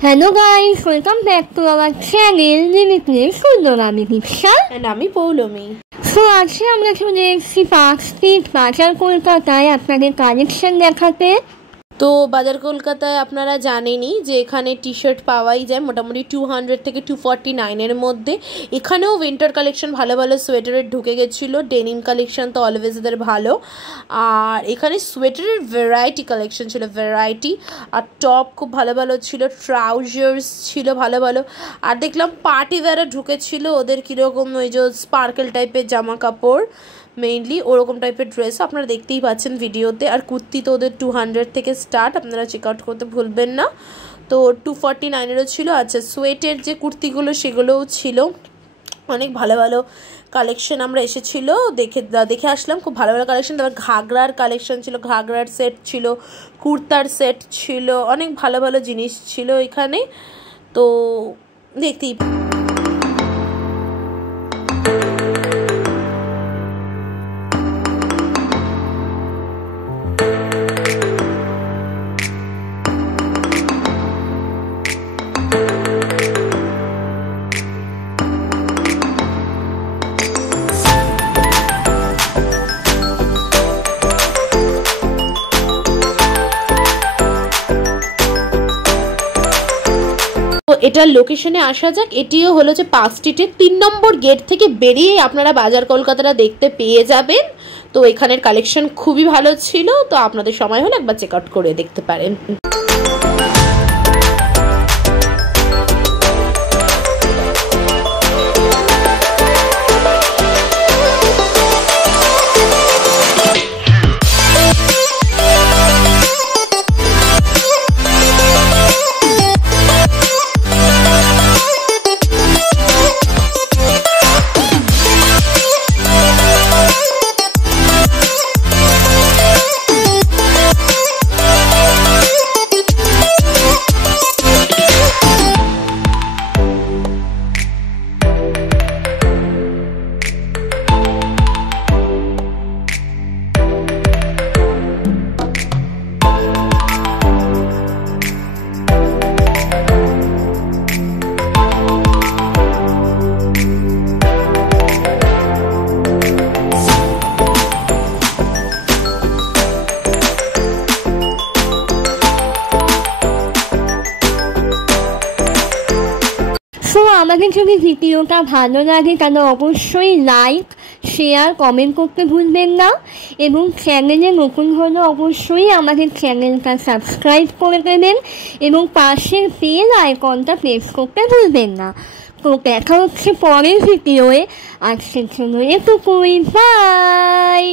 Hello guys, welcome back to our channel Limitless Sundorami Vishal and আমি Poulami. So আজকে আমরা চলে এসেছি পার্ক স্ট্রিট বাজার কলকাতায় আপনাদের কালেকশন দেখাতে। তো বাজার কলকাতায় আপনারা জানেনই যে এখানে টি শার্ট পাওয়াই যায় মোটামুটি 200 থেকে 249 এর মধ্যে। এখানেও উইন্টার কালেকশন ভালো ভালো সোয়েটারের ঢুকে গেছিলো, ডেনিম কালেকশন তো অলওয়েজ এদের ভালো। আর এখানে সোয়েটারের ভ্যারাইটি কালেকশন ছিল, ভ্যারাইটি। আর টপ খুব ভালো ভালো ছিল, ট্রাউজার্স ছিল ভালো ভালো। আর দেখলাম পার্টি ওয়্যারও ঢুকেছিল, ওদের কীরকম ওই যে স্পার্কেল টাইপের জামা কাপড়, মেইনলি ওরকম টাইপের ড্রেস আপনারা দেখতেই পাচ্ছেন ভিডিওতে। আর কুর্তি তো ওদের 200 থেকে স্টার্ট, আপনারা চেক আউট করতে ভুলবেন না। তো 249-এরও ছিল। আচ্ছা, সোয়েটের যে কুর্তিগুলো সেগুলোও ছিল, অনেক ভালো ভালো কালেকশন আমরা এসেছিলো, দেখে আসলাম, খুব ভালো ভালো কালেকশন। তারপর ঘাগরার কালেকশন ছিল, ঘাগরার সেট ছিল, কুর্তার সেট ছিল, অনেক ভালো ভালো জিনিস ছিল এখানে। তো দেখতেই এটার লোকেশনে আসা যাক। এটিও হলো যে পার্ক স্ট্রিটের 3 নম্বর গেট থেকে বেরিয়ে আপনারা বাজার কলকাতাটা দেখতে পেয়ে যাবেন। তো এখানের কালেকশন খুবই ভালো ছিল, তো আপনাদের সময় হলে একবার চেক আউট করে দেখতে পারেন। আমাদের যদি ভিডিওটা ভালো লাগে তাহলে অবশ্যই লাইক, শেয়ার, কমেন্ট করতে ভুলবেন না। এবং চ্যানেলে নতুন হলে অবশ্যই আমাদের চ্যানেলটা সাবস্ক্রাইব করে দেবেন এবং পাশের বেল আইকনটা প্রেস করতে ভুলবেন না। তো দেখা হচ্ছে পরের ভিডিওয়ে। আজকের জন্য এটুকুই, বাই।